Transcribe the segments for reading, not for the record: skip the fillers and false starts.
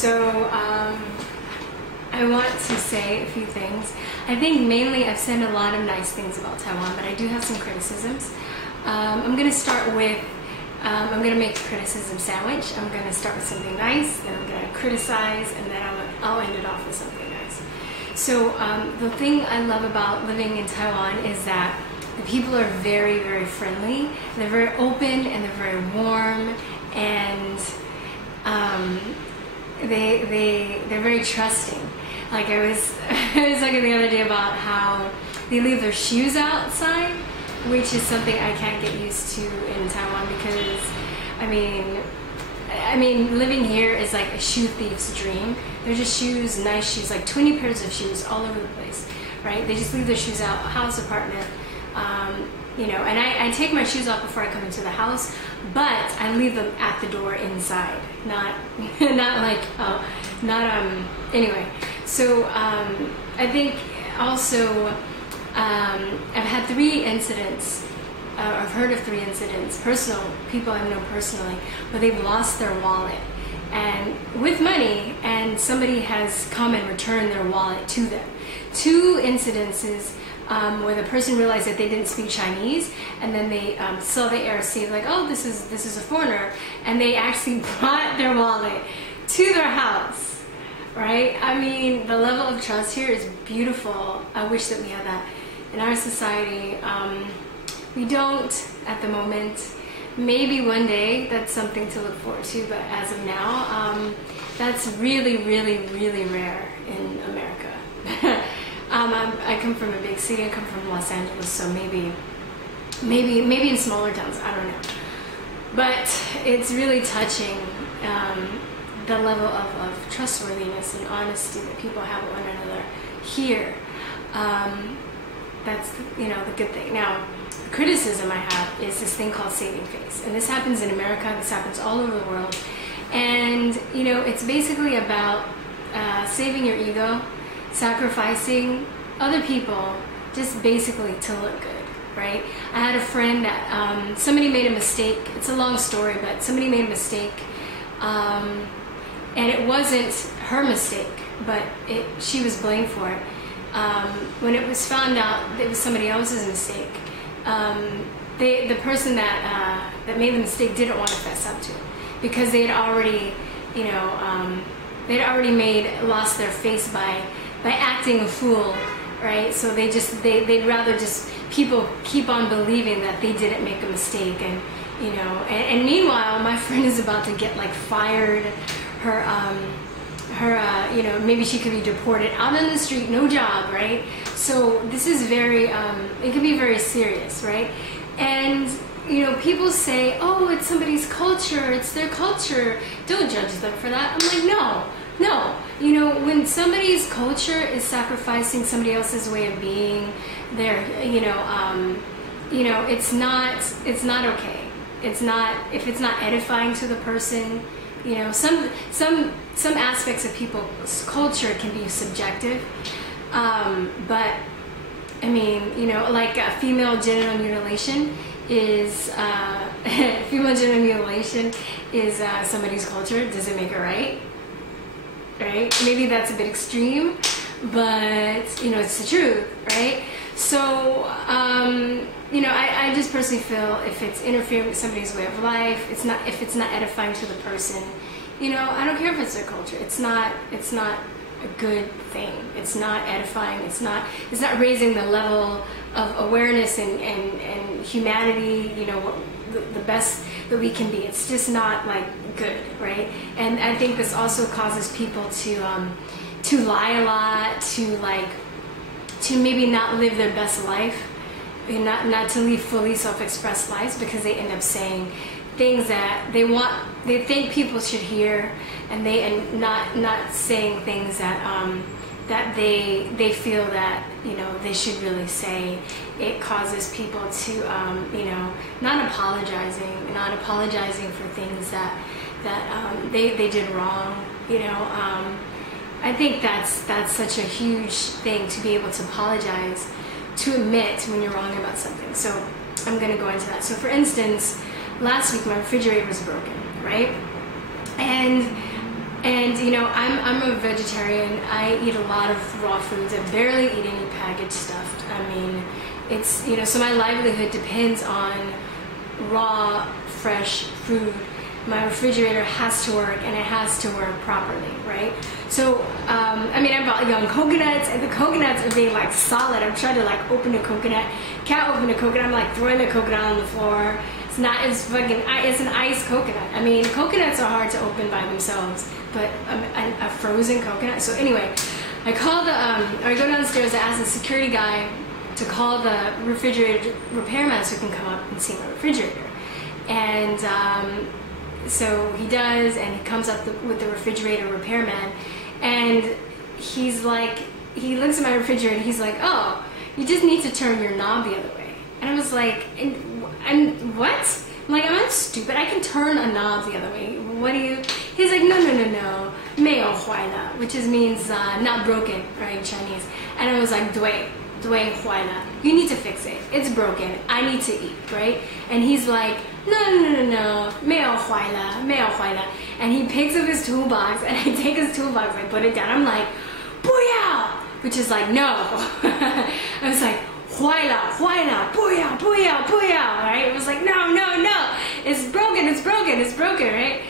So I want to say a few things. I think mainly I've said a lot of nice things about Taiwan, but I do have some criticisms. I'm going to start with, I'm going to make a criticism sandwich. I'm going to start with something nice, then I'm going to criticize, and then I'll end it off with something nice. So the thing I love about living in Taiwan is that the people are very, very friendly. They're very open and they're very warm, and they're very trusting. Like I was talking the other day about how they leave their shoes outside, which is something I can't get used to in Taiwan because, I mean, living here is like a shoe thief's dream. They're just shoes, nice shoes, like 20 pairs of shoes all over the place, right? They just leave their shoes out, house, apartment, you know, and I take my shoes off before I come into the house, but I leave them at the door inside, not anyway. So I think also I've had 3 incidents, I've heard of 3 incidents, personal people I know personally, where they've lost their wallet and with money, and somebody has come and returned their wallet to them. 2 incidences where the person realized that they didn't speak Chinese, and then they saw the ARC like, oh, this is a foreigner, and they actually brought their wallet to their house, right? I mean, the level of trust here is beautiful. I wish that we had that in our society. We don't at the moment. Maybe one day that's something to look forward to, but as of now, that's really, really, really rare in America. I come from a big city. I come from Los Angeles, so maybe in smaller towns, I don't know. But it's really touching, the level of trustworthiness and honesty that people have with one another here. That's, you know, the good thing. Now, the criticism I have is this thing called saving face, and this happens in America. This happens all over the world, and you know, it's basically about saving your ego, sacrificing other people just basically to look good, right? I had a friend that somebody made a mistake. It's a long story, but somebody made a mistake, and it wasn't her mistake, but she was blamed for it. When it was found out that it was somebody else's mistake, the person that made the mistake didn't want to fess up to it because they had already, you know, they'd already lost their face by acting a fool, right? So they'd rather just people keep on believing that they didn't make a mistake, and you know, and meanwhile, my friend is about to get like fired. You know, maybe she could be deported out on the street, no job, right? So this is very, it can be very serious, right? And you know, people say, oh, it's somebody's culture, it's their culture. Don't judge them for that. I'm like, no. You know, when somebody's culture is sacrificing somebody else's way of being, you know, it's not okay. It's not, if it's not edifying to the person. You know, some aspects of people's culture can be subjective, but I mean, you know, like female genital mutilation is somebody's culture. Does it make it right? Right? Maybe that's a bit extreme, but you know, it's the truth, right? So, you know, I just personally feel if it's interfering with somebody's way of life, if it's not edifying to the person, you know, I don't care if it's their culture. It's not a good thing. It's not edifying. It's not raising the level of awareness and humanity, you know, the best that we can be. It's just not like good, right? And I think this also causes people to lie a lot, to maybe not live their best life, and not to live fully self-expressed lives, because they end up saying things that they think people should hear, and not saying things that they feel that, you know, they should really say. It causes people to you know, not apologizing for things that they did wrong, you know. I think that's such a huge thing, to be able to apologize, to admit when you're wrong about something. So I'm going to go into that. So for instance, last week my refrigerator was broken, right? And And you know, I'm a vegetarian. I eat a lot of raw foods. I barely eat any packaged stuff. I mean, it's, you know, so my livelihood depends on raw, fresh food. My refrigerator has to work, and it has to work properly, right? So, I mean, I bought young coconuts, and the coconuts are being like solid. I'm trying to like open a coconut. Can't open a coconut. I'm like throwing the coconut on the floor. It's not, it's fucking, it's an iced coconut. I mean, coconuts are hard to open by themselves, but a frozen coconut. So anyway, I call I go downstairs, I ask the security guy to call the refrigerator repairman so he can come up and see my refrigerator. And so he does, and he comes up with the refrigerator repairman, and he's like, he looks at my refrigerator and he's like, oh, you just need to turn your knob the other way. And I was like, and what? I'm like, I'm not stupid. I can turn a knob the other way. What do you? He's like, no, 没有坏了, which means not broken, right, in Chinese. And I was like, 对坏了. You need to fix it. It's broken. I need to eat, right? And he's like, no, 没有坏了. And he picks up his toolbox, and I take his toolbox, I put it down. I'm like, 不要, which is like, no. I was like, 坏了, 不要, right? It was like, no, it's broken, right?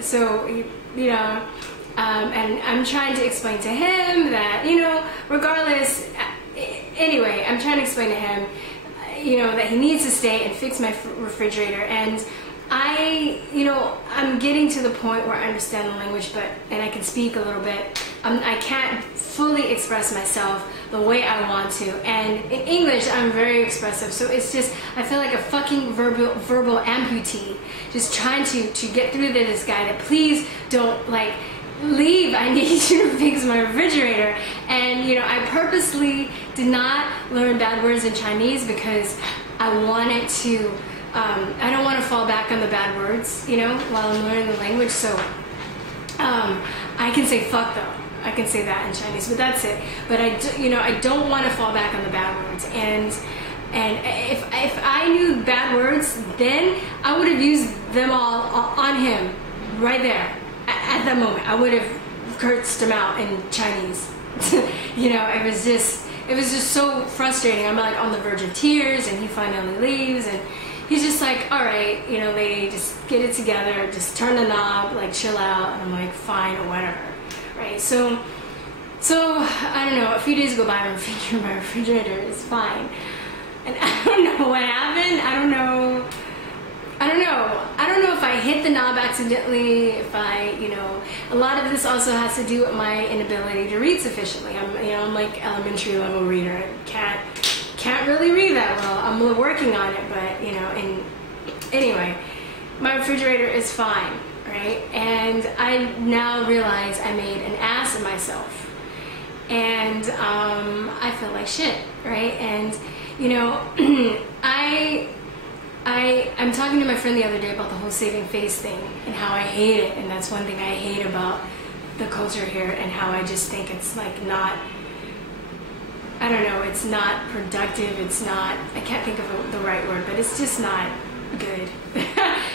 So, you know, and I'm trying to explain to him that, you know, regardless, anyway, I'm trying to explain to him, you know, that he needs to stay and fix my refrigerator. And you know, I'm getting to the point where I understand the language, and I can speak a little bit. I can't fully express myself the way I want to. And in English, I'm very expressive. So it's just, I feel like a fucking verbal amputee, just trying to get through to this guy that please don't, like, leave. I need you to fix my refrigerator. And, you know, I purposely did not learn bad words in Chinese because I wanted to, I don't want to fall back on the bad words, you know, while I'm learning the language. So I can say fuck though. I can say that in Chinese, but that's it. But I don't want to fall back on the bad words. And if I knew bad words, then I would have used them all on him right there at that moment. I would have cursed him out in Chinese. You know, it was just so frustrating. I'm like on the verge of tears, and he finally leaves, and he's just like, all right, you know, lady, just get it together, just turn the knob, like chill out. And I'm like, fine, or whatever. Right, so I don't know, a few days go by, my refrigerator is fine, and I don't know what happened. I don't know if I hit the knob accidentally, if you know, a lot of this also has to do with my inability to read sufficiently. I'm like elementary level reader. I can't really read that well. I'm working on it, but you know, anyway, my refrigerator is fine. Right? And I now realize I made an ass of myself, and I feel like shit, right? And you know, I'm talking to my friend the other day about the whole saving face thing and how I hate it, and that's one thing I hate about the culture here, and how I just think it's like not, I don't know, it's not productive, it's not, I can't think of the right word, but it's just not good.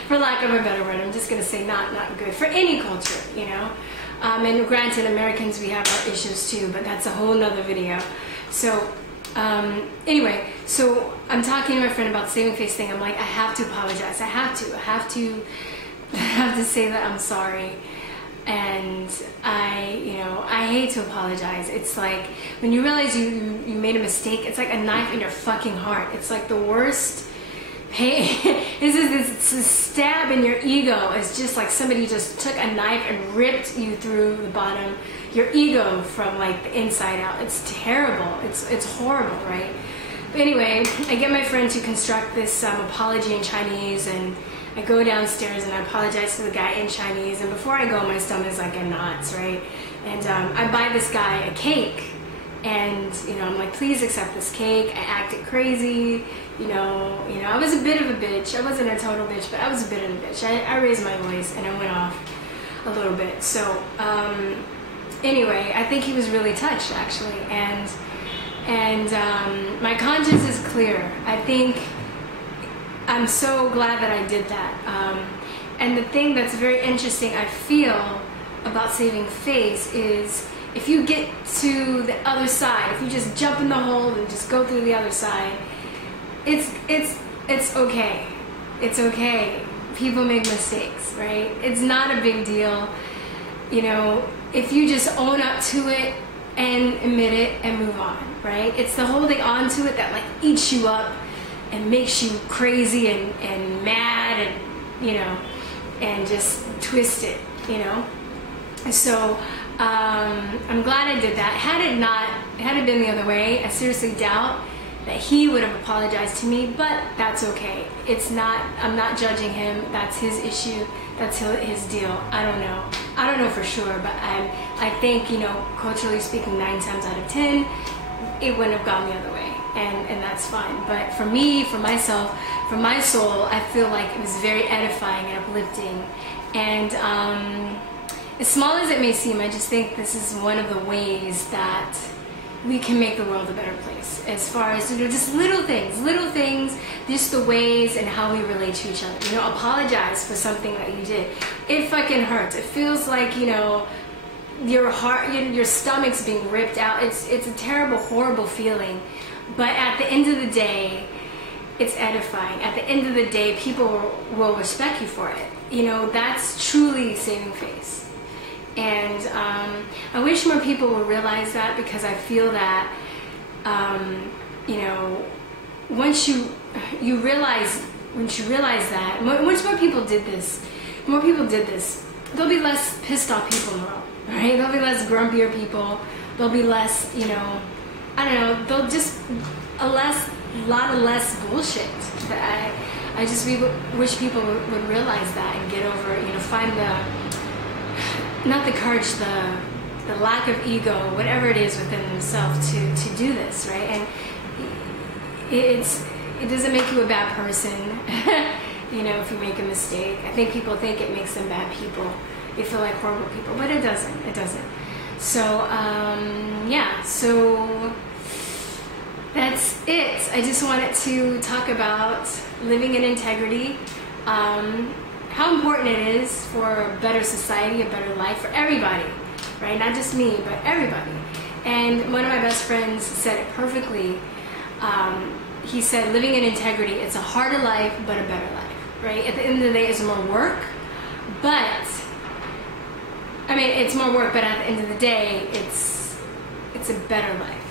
For lack of a better word, I'm just going to say not good for any culture, you know. And granted, Americans, we have our issues too, but that's a whole nother video. So anyway, so I'm talking to my friend about the saving face thing. I'm like, I have to apologize. I have to say that I'm sorry. And I hate to apologize. It's like when you realize you made a mistake, it's like a knife in your fucking heart. It's like the worst pain. This stab in your ego. It's just like somebody just took a knife and ripped you through the bottom, your ego from like the inside out. It's terrible. It's horrible, right? But anyway, I get my friend to construct this apology in Chinese, and I go downstairs and I apologize to the guy in Chinese, and before I go, my stomach is like in knots, right? And I buy this guy a cake, and I'm like, please accept this cake. I acted crazy, I was a bit of a bitch. I wasn't a total bitch, but I was a bit of a bitch. I raised my voice and I went off a little bit. So anyway, I think he was really touched actually, and my conscience is clear. I think I'm so glad that I did that. And the thing that's very interesting, I feel about saving face is if you get to the other side, if you just jump in the hole and just go through the other side, it's okay. It's okay. People make mistakes, right? It's not a big deal. You know, if you just own up to it and admit it and move on, right? It's the holding on to it that like eats you up and makes you crazy and mad and, you know, and just twisted, you know? So I'm glad I did that. Had it been the other way, I seriously doubt that he would have apologized to me, but that's okay. I'm not judging him. That's his issue. That's his deal. I don't know for sure, but I think, you know, culturally speaking, 9 times out of 10, it wouldn't have gone the other way, and that's fine. But for me, for myself, for my soul, I feel like it was very edifying and uplifting. And as small as it may seem, I just think this is one of the ways that we can make the world a better place, as far as, you know, just little things, just the ways and how we relate to each other. You know, apologize for something that you did. It fucking hurts. It feels like, you know, your heart, your stomach's being ripped out. It's a terrible, horrible feeling. But at the end of the day, it's edifying. At the end of the day, people will respect you for it. You know, that's truly saving face. And I wish more people would realize that, because I feel that, you know, once you realize that, once more people did this, there'll be less pissed off people in the world, right? There'll be less grumpier people. There'll be less, you know, I don't know, there'll just a lot of less bullshit. That I just wish people would realize that and get over, you know, find not the courage, the lack of ego, whatever it is within themselves to do this, right? And it doesn't make you a bad person, you know, if you make a mistake. I think people think it makes them bad people. They feel like horrible people, but it doesn't. It doesn't. So yeah. So that's it. I just wanted to talk about living in integrity. How important it is for a better society, a better life for everybody, right? Not just me, but everybody. And one of my best friends said it perfectly. He said, living in integrity, it's a harder life, but a better life, right? At the end of the day, it's more work, but, I mean, it's more work, but at the end of the day, it's a better life.